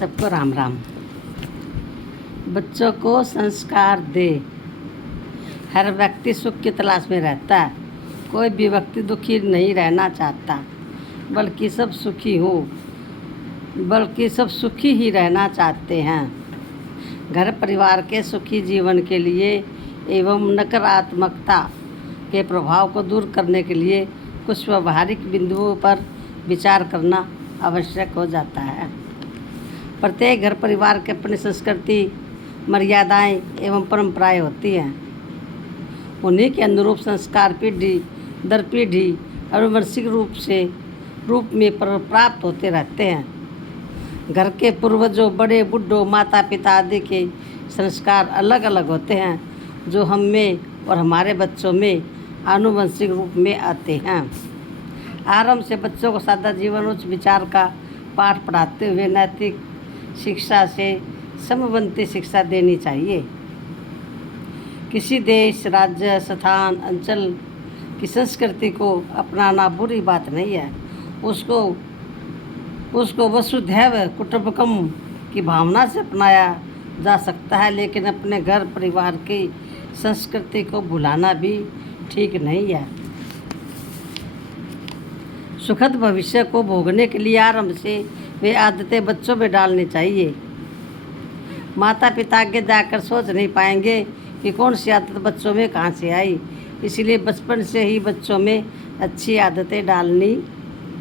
सबको राम राम। बच्चों को संस्कार दे। हर व्यक्ति सुख की तलाश में रहता है। कोई भी व्यक्ति दुखी नहीं रहना चाहता, बल्कि सब सुखी ही रहना चाहते हैं। घर परिवार के सुखी जीवन के लिए एवं नकारात्मकता के प्रभाव को दूर करने के लिए कुछ व्यावहारिक बिंदुओं पर विचार करना आवश्यक हो जाता है। प्रत्येक घर परिवार के अपनी संस्कृति, मर्यादाएं एवं परंपराएं होती हैं। उन्हीं के अनुरूप संस्कार पीढ़ी दर पीढ़ी आनुवंशिक रूप में प्राप्त होते रहते हैं। घर के पूर्वजों, बड़े बुढ़ों, माता पिता आदि के संस्कार अलग अलग होते हैं, जो हम में और हमारे बच्चों में आनुवंशिक रूप में आते हैं। आरंभ से बच्चों को सादा जीवन, उच्च विचार का पाठ पढ़ाते हुए नैतिक शिक्षा से समबंधी शिक्षा देनी चाहिए। किसी देश, राज्य, स्थान, अंचल की संस्कृति को अपनाना बुरी बात नहीं है। उसको वसुधैव कुटुंबकम की भावना से अपनाया जा सकता है, लेकिन अपने घर परिवार की संस्कृति को भुलाना भी ठीक नहीं है। सुखद भविष्य को भोगने के लिए आरंभ से वे आदतें बच्चों में डालनी चाहिए। माता पिता आगे जाकर सोच नहीं पाएंगे कि कौन सी आदत बच्चों में कहाँ से आई। इसलिए बचपन से ही बच्चों में अच्छी आदतें डालनी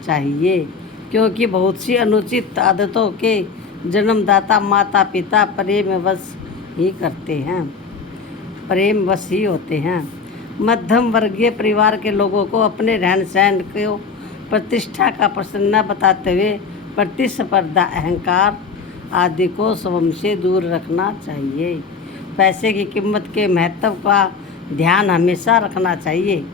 चाहिए, क्योंकि बहुत सी अनुचित आदतों के जन्मदाता माता पिता प्रेमवश ही होते हैं। मध्यम वर्गीय परिवार के लोगों को अपने रहन सहन को प्रतिष्ठा का प्रश्न न बताते हुए प्रतिस्पर्धा, अहंकार आदि को स्वयं से दूर रखना चाहिए। पैसे की कीमत के महत्व का ध्यान हमेशा रखना चाहिए।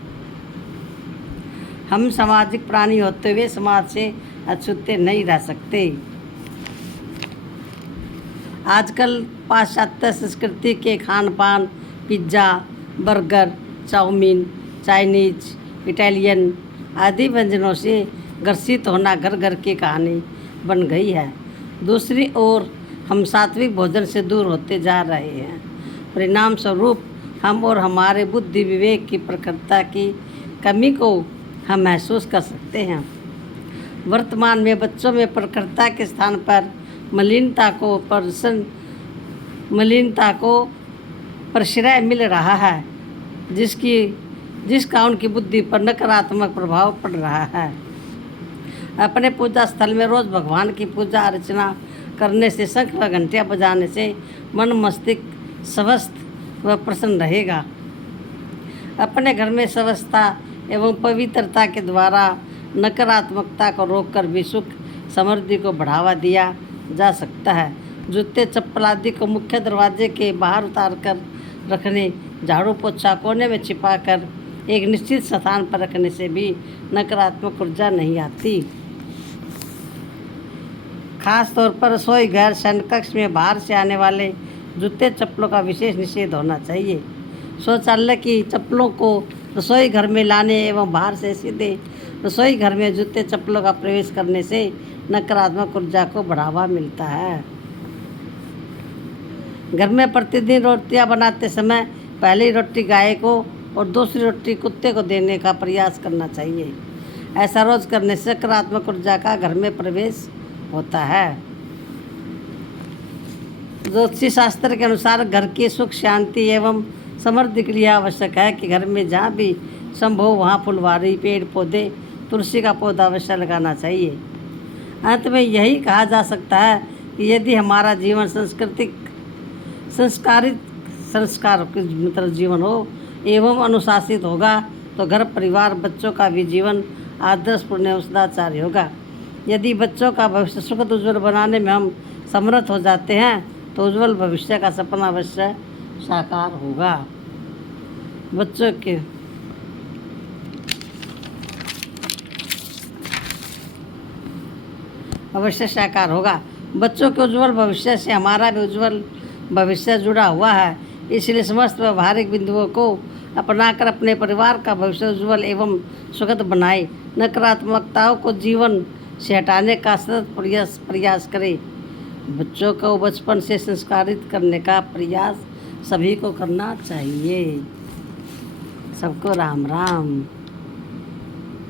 हम सामाजिक प्राणी होते हुए समाज से अछूते नहीं रह सकते। आजकल पाश्चात्य संस्कृति के खान पान, pizza, burger, chow mein, Chinese, Italian आदि व्यंजनों से ग्रसित होना घर घर की कहानी बन गई है। दूसरी ओर हम सात्विक भोजन से दूर होते जा रहे हैं। परिणाम स्वरूप हम और हमारे बुद्धि विवेक की प्रखरता की कमी को हम महसूस कर सकते हैं। वर्तमान में बच्चों में प्रखरता के स्थान पर मलिनता को प्रश्रय मिल रहा है, जिसका उनकी बुद्धि पर नकारात्मक प्रभाव पड़ रहा है। अपने पूजा स्थल में रोज़ भगवान की पूजा अर्चना करने से, शंख व घंटियाँ बजाने से मन मस्तिष्क स्वस्थ व प्रसन्न रहेगा। अपने घर में स्वस्थता एवं पवित्रता के द्वारा नकारात्मकता को रोककर भी सुख समृद्धि को बढ़ावा दिया जा सकता है। जूते चप्पल आदि को मुख्य दरवाजे के बाहर उतार कर रखने, झाड़ू पोछा कोने में छिपाकर एक निश्चित स्थान पर रखने से भी नकारात्मक ऊर्जा नहीं आती। खास तौर पर रसोई घर, शयन कक्ष में बाहर से आने वाले जूते चप्पलों का विशेष निषेध होना चाहिए। शौचालय की चप्पलों को रसोई घर में लाने एवं बाहर से सीधे रसोई घर में जूते चप्पलों का प्रवेश करने से नकारात्मक ऊर्जा को बढ़ावा मिलता है। घर में प्रतिदिन रोटियां बनाते समय पहली रोटी गाय को और दूसरी रोटी कुत्ते को देने का प्रयास करना चाहिए। ऐसा रोज करने से सकारात्मक ऊर्जा का घर में प्रवेश होता है। ज्योतिष शास्त्र के अनुसार घर की सुख शांति एवं समृद्धि के लिए आवश्यक है कि घर में जहाँ भी संभव वहाँ फुलवारी, पेड़ पौधे, तुलसी का पौधा अवश्य लगाना चाहिए। अंत में यही कहा जा सकता है कि यदि हमारा जीवन संस्कार जीवन हो एवं अनुशासित होगा, तो घर परिवार बच्चों का भी जीवन आदर्शपूर्ण एवं सदाचारी होगा। यदि बच्चों का भविष्य सुखद उज्ज्वल बनाने में हम समर्थ हो जाते हैं, तो उज्ज्वल भविष्य का सपना अवश्य साकार होगा। बच्चों के उज्ज्वल भविष्य से हमारा भी उज्ज्वल भविष्य जुड़ा हुआ है। इसलिए समस्त व्यवहारिक बिंदुओं को अपनाकर अपने परिवार का भविष्य उज्ज्वल एवं सुखद बनाए। नकारात्मकताओं को जीवन से हटाने का सतत प्रयास करें। बच्चों को बचपन से संस्कारित करने का प्रयास सभी को करना चाहिए। सबको राम राम।